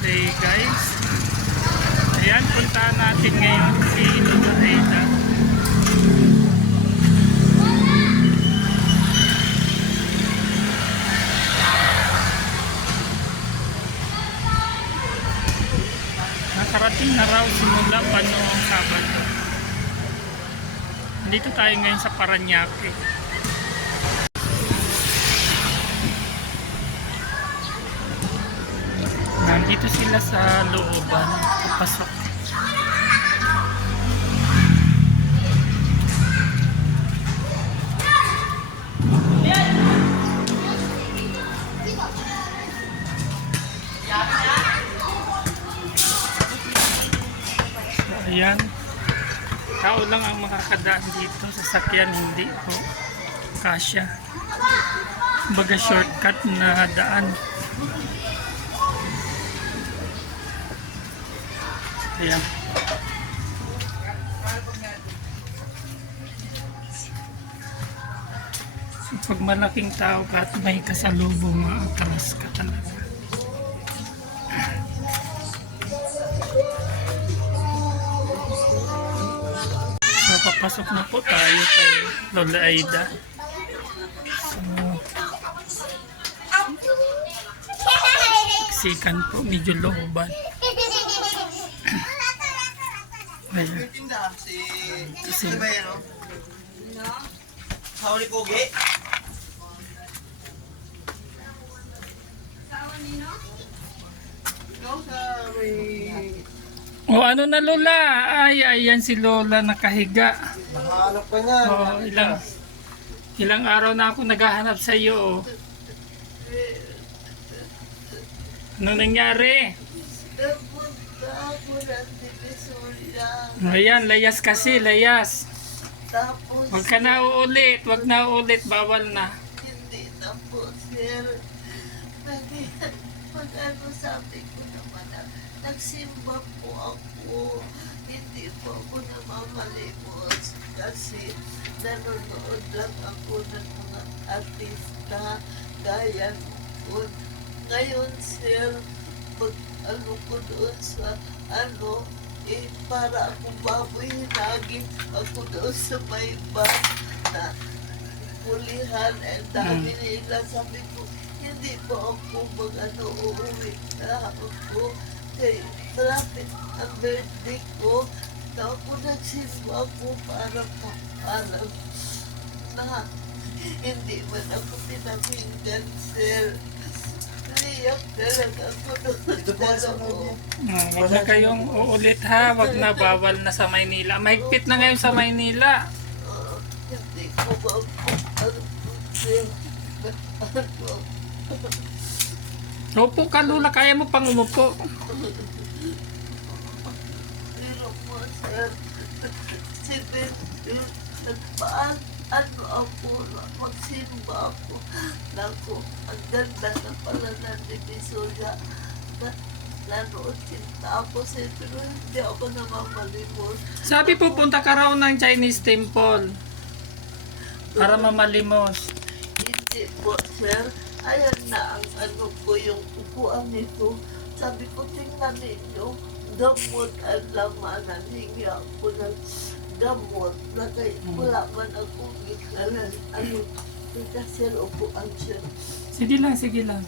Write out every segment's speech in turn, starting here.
day guys. Ayan, puntaan natin ngayon si Lola Aida. Nakarating na raw simula pa noong Sabado. Dito tayo ngayon sa Parañaque. Nandito sila sa looban, papasok. So, ayan. Tao lang ang makakadaan dito, sasakyan hindi po kasya. Baga shortcut na daan. Ayan. So, pag malaking tao ka at may kasalubong, maatras ka talaga. So, papasok na po tayo kay Lola Aida. So, sikan po, medyo looban. Ayan. Si Bayero. Hawli Pogi. O ano na Lola? Ay, ayan si Lola nakahiga. Nakahanap ka niya. O, ilang araw na ako naghahanap sa iyo. Ano nangyari? Napunta ako ng Divisoria. Ayan, layas kasi, layas. Tapos, Huwag ka na uulit, huwag na uulit, bawal na. hindi na po, sir. Pag-ano sabi ko naman, nagsimba po ako. Hindi po ako namamalimos kasi nanonood lang ako ng mga artista gaya ko. Ngayon, sir, pag ano ko doon sa para akong baboy, hinagin ako doon sa may bus na pulihan and dami nila. Sabi ko, hindi po ako uuwi na ako. Kaya malapit ang birthday ko, na ako nagsimba ako para paalam na hindi man ako pinakinggan, sir. Naiyak talaga ako Ito po sa doon. Huwag na kayong uulit ha, huwag na, bawal na sa Maynila. Mahigpit na ngayon sa Maynila. Hindi ko ba Upo ka Lola, kaya mo pang umupo. pero po, sir, si Benji, ano ako, magsimba ako. Naku, ang ganda na pala ng Divisoria. Nanood sinta ako, sir, pero hindi ako namamalimos. Sabi pupunta ka raw ng Chinese temple para mamalimos. Hindi po, sir. Ayan na ang ano ko, yung upuan nito. Sabi ko, tingnan ninyo, gamot ang lamanan. Hingi ako ng gamot. Wala man akong gikalan. Ano, tika, sir, upuan, sir. Sige lang, sige lang.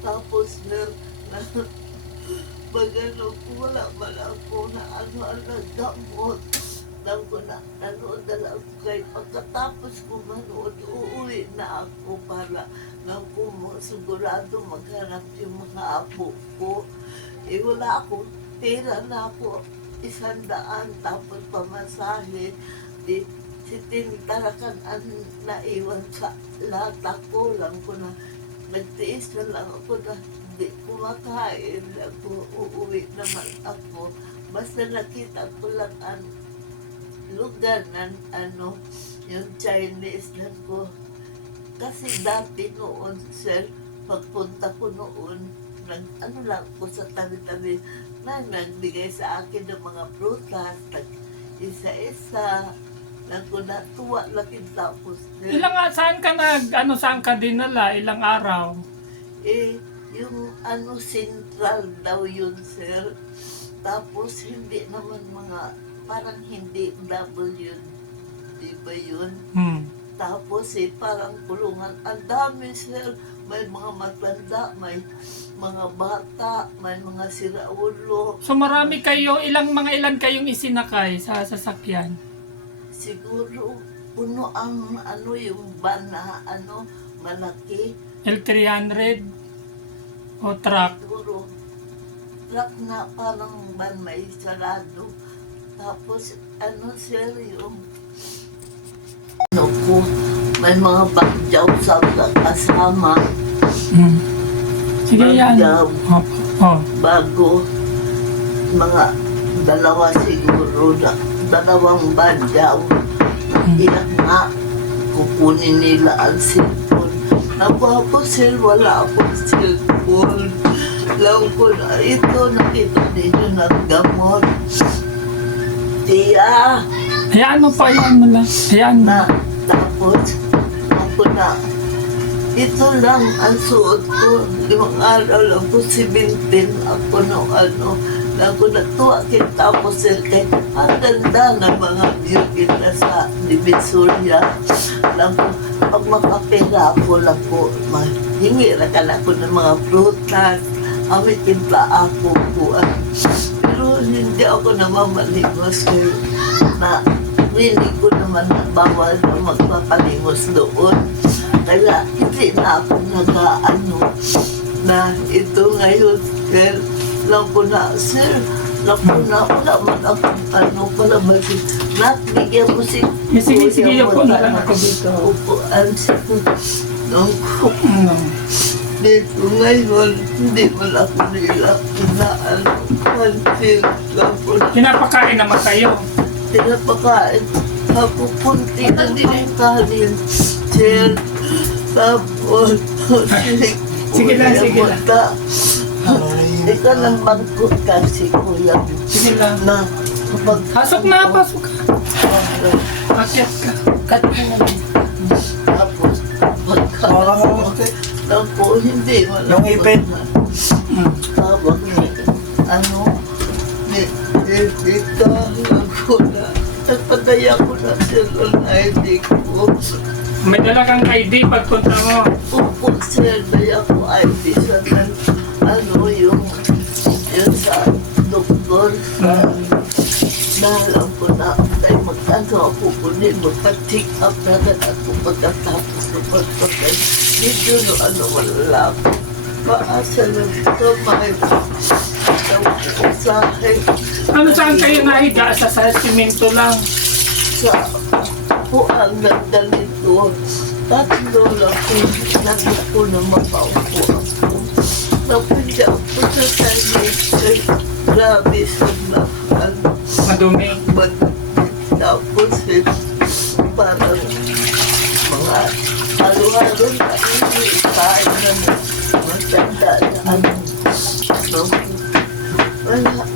Tapos, sir, pag ano ko, wala man ako na ang gamot. Lang ko na, nanood na lang ako kayo. Pagkatapos ko manood, uuwi na ako para lang ko sigurado maghanap yung mga apo ko. Eh wala ako, pera na ako, 100 tapos pamasahe. Di, si Tintarakan ang naiwan sa lata ko lang ko na nagtiis na lang ako na di kumakain ako, uuwi naman ako. Basta nakita ko lang ang lugar ng yung Chinese na ko. Kasi dati noon, sir, pagpunta ko noon, lang ko sa tabi-tabi, na nagbigay sa akin ng mga prutas, isa-isa, ko natuwa laking tapos. Saan ka dinala? Ilang araw? Eh, yung ano, central daw yun, sir. Tapos hindi naman mga, parang hindi W, di ba yun? Hmm. Tapos parang kulungan. Ang dami, sir. May mga matanda, may mga bata, may mga siraulo. So marami kayo, mga ilan kayong isinakay sa sasakyan? Siguro, puno ang ano, yung van na ano, malaki. L300 o truck? Siguro, truck na parang van may sarado. Tapos, ano, sir, yung ano ko, may mga bagyaw sa kasama. Hmm. Sige yan. Bagyaw, Oh. bago, mga dalawa siguro na, dalawang bagyaw. Iyak nga, kukunin nila ang cellphone. Naku ako, sir, wala akong cellphone. Lang ko na ito, nakita ninyo ng gamot. Tiya, Hayaan mo pa, hayaan mo lang. Hayaan mo. na, tapos, ako na, ito lang ang suot ko. 5 araw lang po, 17 ako no, ano, ako natuwa kita. Tapos, sir, kay, ang ganda ng mga beauty na sa Divisoria. Lang po, pag makapera ako lang po, hingi na ka lang po ng mga prutas. May timpla ako po. Pero hindi ako namamalimos, sir, na hindi ko naman bawal na magpapalimos doon. Kaya hindi na ako nag-ano na ito ngayon, sir. Lang po na, sir, lang po na, wala man akong ano, pala masin. Bigyan mo si Sige, po na lang ako dito. upuan si nung dito ngayon, hindi mo lang ako nila na ano, pansin lang po na. Pinapakain naman kayo. Pinapakain. Napupunti na din ang kanin. Sir, tapos, Sige lang, sige lang. Ikaw ng bangkot ka si kuya mo. Sige lang. Na, kapag... Pasok na, pasok ka. Akyat ka. Kat mo naman. Tapos, pagka... Napo, hindi mo lang. Yung ipin. Tawag ni, ano, dito, ako na. Nagpadaya ko na sir ang ID ko. May dala kang ID pagpunta mo. Opo, sir, daya ko ID sa ano, yung sa doktor. Dahil po na tayo magkano ako kunin, magpa-check up na ako pagkatapos ng pagpatay. Dito no, ano, wala ako. Paasa lang ito, usahay. Ano saan kayo nahiga? Sa simento lang. Sa puang ng ganito. Tatlo lang po, lagi ko na mapaupo ako. Napunja ako sa toilet kay grabe sa ano, Madumi. tapos parang mga halo-halo na kain na matanda na ano. So, wala.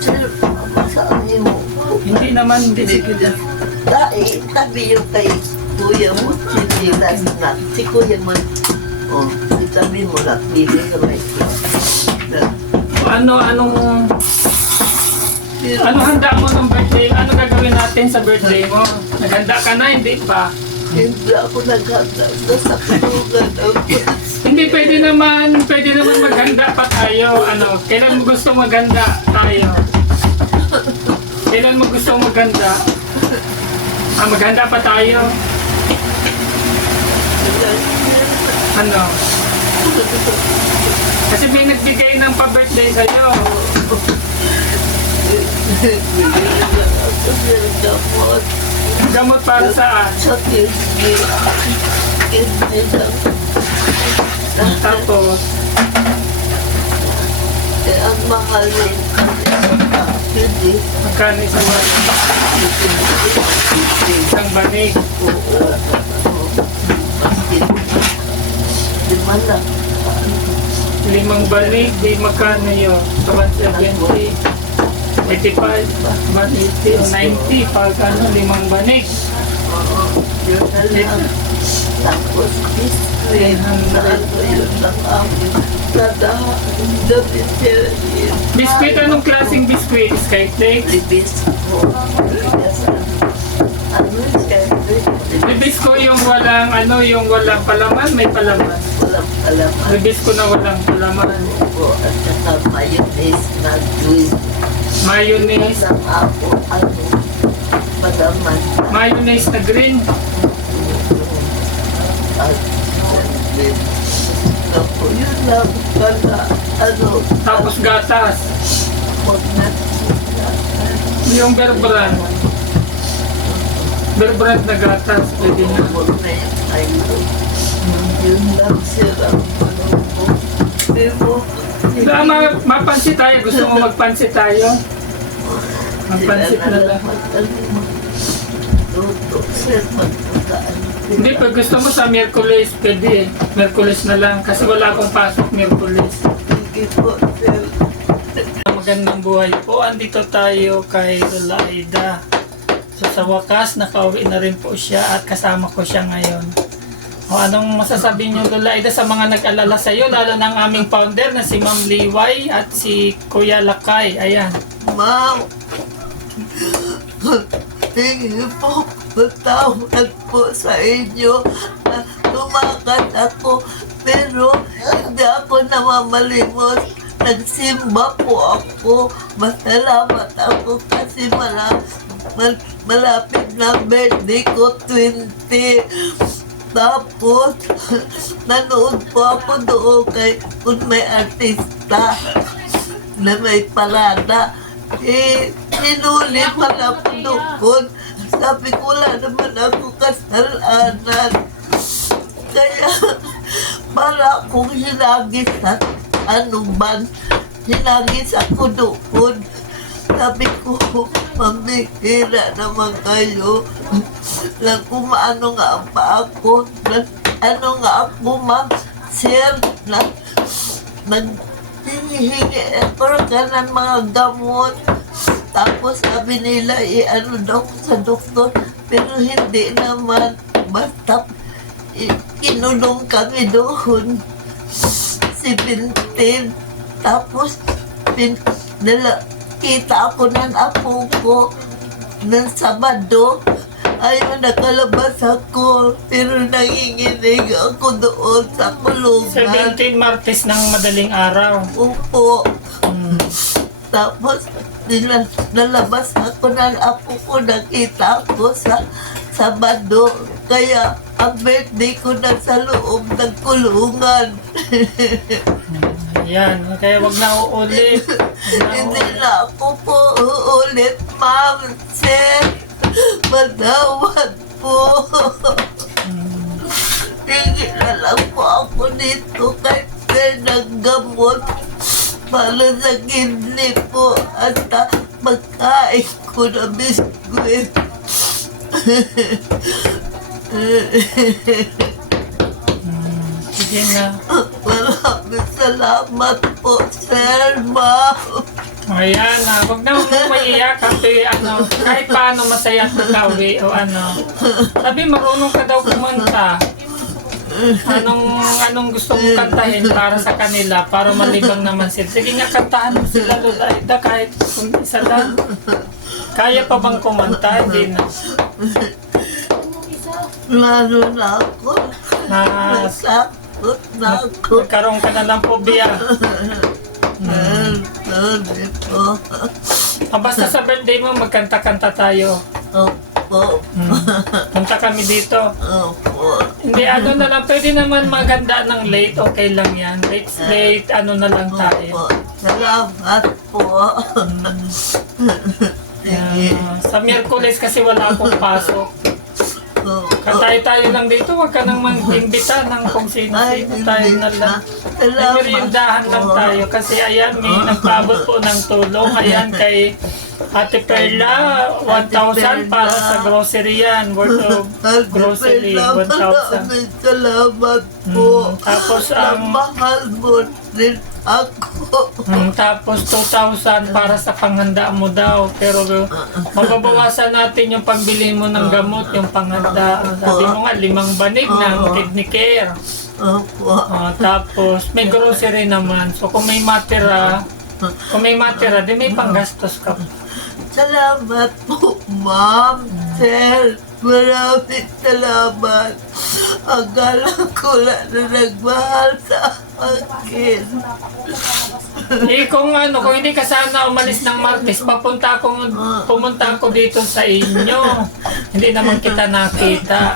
Sir, masaan niyo mo? Hindi naman, hindi. Sige lang. Dahil tabi yung kay kuya mo, sinilas na. Si kuya mo, itabi mo na, pili sa may Anong handa mo ng birthday? Ano gagawin natin sa birthday mo? Naghanda ka na, hindi pa? Hindi ako naghanda. Nasa kulungan ako. Hindi, pwede naman maghanda pa tayo. Kailan mo gusto maghanda tayo? Kailan mo gusto maghanda? Maghanda pa tayo. Ano? Kasi may nagbigay ng pa-birthday sa'yo. Gamot. Gamot para saan? Sa kidney. Kidney lang. Tapos, Ang mahal rin kasi sa kidney. magkano isang isang banig? Oo. Di man lang. 5 banig, di magkano yun? 170. 85, 180 o 90 pag ano, 5 banig. Yun na lang. Tapos biskwit na ano yun lang amin. Tadahan, gabi sila yun. Biskuit, anong klaseng biskuit? Skyflakes? Libisco. Ano siya? Libisco yung walang ano, yung walang palaman, may palaman. Walang kalaman. Libisco na walang palaman. Po, at saka mayonnaise na juice. Mayonnaise. Isang ako, ano, palaman. Mayonnaise na green. At ako, yun lang pala, ano, Tapos gatas. wag na Yung Bear Brand. Bear Brand na gatas. Pwede na. wag na yung kayo. Yun lang sila, ano ko. Pero, Mapansit tayo. Gusto mo magpansit tayo? Magpansit na lang. Luto, sir, magpagkaan. Hindi, pag gusto mo sa Miyerkules, pwede. Miyerkules na lang. Kasi wala akong pasok Miyerkules. Sige po, sir. Magandang buhay po. Andito tayo kay Lola Aida. So sa wakas, nakauwi na rin po siya at kasama ko siya ngayon. O anong masasabi niyo, Lola Aida, sa mga nag-alala sa iyo, lalo ng aming founder na si Ma'am Liway at si Kuya Lakay. Ayan. Ma'am, tingin po, patawad po sa inyo na tumakas ako, pero hindi ako namamalimot. Nagsimba po ako. Masalamat ako kasi malapit na birthday ko, 20. Tapos, nanood po ako doon kung may artista na may parada. Sinuli pala ako doon. Sabi ko, wala naman ako kasalanan. Kaya, para akong hinagis sa anuman. Hinagis ako doon. Sabi ko, mamikira naman kayo. Lang kung ano nga pa ako. Ano nga ako, ma'am, sir, naghihingi ako ka ng mga gamot. Tapos sabi nila, ano daw sa doktor. Pero hindi naman. Basta, kinulong kami doon. 17. Tapos, kita ako ng apo ko ng Sabado. Ayun, nakalabas ako. Pero nanginginig ako doon sa kulungan. 17 Martes ng madaling araw. Opo. Tapos, nalabas ako ng apo ko. Nakita ko sa Sabado. Kaya, ang birthday ko na sa loob ng kulungan. Yan, kaya wag na uulit. Hindi na ako po uulit, ma'am, sir. Matawad po. Hindi na lang po ako dito kay sir ng gamot para sa kidney po at magkain ko na biskwit. Sige na. Maraming salamat po, sir, ma'am. Ayan na, wag na maiiyak kasi ano, kahit paano masaya at magkawi o ano. Sabi, marunong ka daw kumanta. Anong gusto mong kantahin para sa kanila, para malibang naman sila. Sige nga, kantahan mo sila, Lola Aida, kahit kung isa lang. Kaya pa bang kumanta? Hindi na. Lalo na ako. Nasakot na ako. Nagkaroon ka na ng phobia. Sorry po. Basta sa birthday mo, magkanta-kanta tayo. Opo. Punta kami dito. Opo. Hindi, ano na lang, pwede naman maganda ng late, okay lang yan. Late, ano na lang tayo. Opo. Salamat po. Sige. Sa Miyerkules kasi wala akong pasok. Tayo lang dito, huwag ka nang mag-imbita ng kung sino-sino, tayo na lang. May meriendahan lang tayo kasi ayan, may nagpaabot po ng tulong. Ayan kay Ate Perla, 1,000 para sa grocery yan, worth of grocery, 1,000. Salamat po. Tapos ang Mahal mo rin ako. Tapos 2,000 para sa panghanda mo daw. Pero mababawasan natin yung pambili mo ng gamot, yung panghanda. Sabi mo nga, 5 banig ng kidney care. Opo. Tapos may grocery naman. So kung may matira, di may panggastos ka pa. Salamat po, ma'am, sir. Maraming salamat. Akala ko lang na nagmahal sa akin. Kung hindi ka sana umalis ng Martes, pumunta ako dito sa inyo. Hindi naman kita nakita.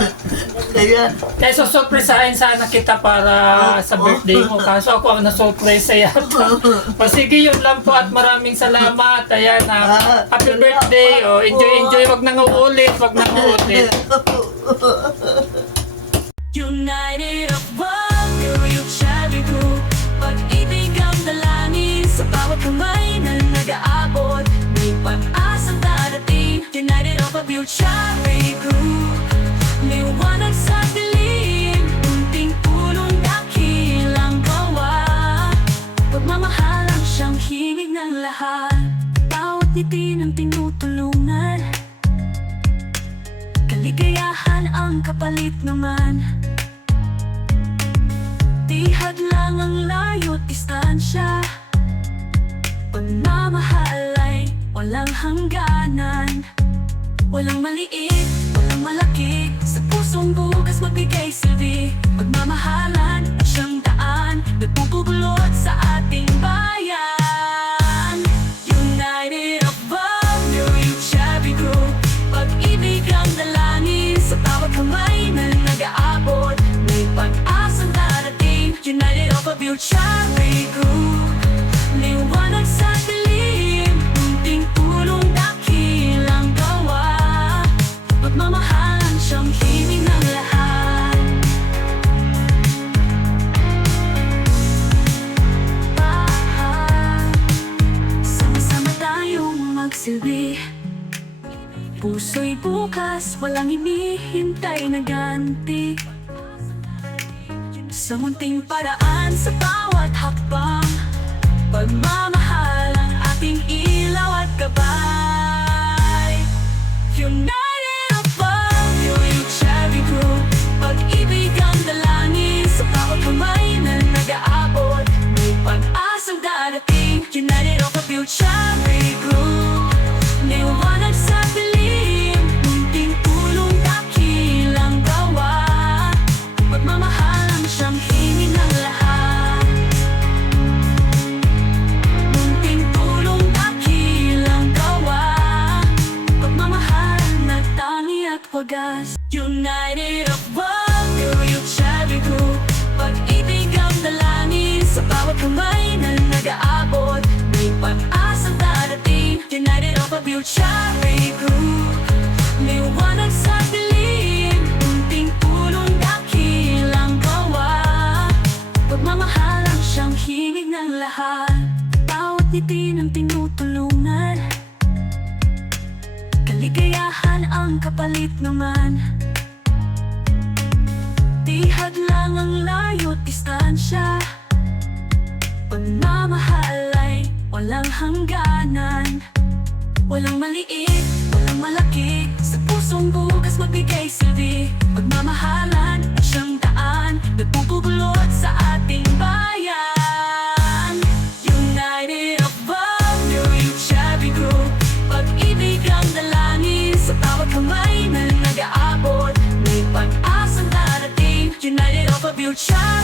Kaya susurpresahin sana kita para sa birthday mo. Kaso ako ang nasurpresa yata. O sige, yun lang po at maraming salamat. Ayan, happy birthday. O, enjoy. Wag nang uulit. United of one, New Cherry Group. Pag-ibig ang dalangin sa bawat kamay na nag-aabot. May pag-asang darating, United of a Cherry Group. Liwanag sa dilim, unting pulong dakilang gawa. Pagmamahalang siyang hingig ng lahat. Bawat ngiti ng tinutulungan, kaligayahan ang kapalit naman. Tihad lang ang layo't distansya. Pagmamahal ay walang hangganan. Walang maliit, walang malaki. Sa pusong bukas magbigay silbi. Pagmamahalan at siyang daan, nagpupulot sa ating bayan. United of one, New Cherry Group. Pag-ibig ang dalangin sa bawat kamay na nag-aabot. May pag-asang darating, United of a Cherry Group. Liwanag sa dilim, unting tulong dakilang gawa. Pagmamahalan siyang himig ng lahat. Sama-sama tayong magsilbi. Puso'y bukas, walang hinihintay na ganti. Sa munting paraan sa bawat hakbang, pagmamahal ang ating ilaw at gabay. United of one, New Cherry Group. Pag-ibig ang dalangin sa bawat kamay na nag-aabot. May pag-asang darating, United of a Cherry Group. Liwanag sa dilim, munting tulong dakilang gawa. Pagmamahal ang siyang hingin ng lahat. Munting tulong dakilang gawa. Pagmamahal na tangi at wagas. United of one, New Cherry Group. Pag-ibig ang dalangin sa bawat kamay na nag-aabot. May pag-asang darating, United of a Cherry Group. Liwanag sa dilim, unting tulong dakilang gawa. Pagmamahal ang siyang hingig ng lahat. Bawat ngiti ng tinutulungan, kaligayahan ang kapalit naman. Tihad lang ang layo't distansya. Pagmamahal ay walang hangganan. Walang maliit, walang malaki. Sa pusong bukas magbigay silbi. Pagmamahalan at siyang daan, nagpupulot sa ating bayan. United of one, New Cherry Group. Pag-ibig ang dalangin sa bawat kamay na nag-aabot. May pag-asang darating, United of a Cherry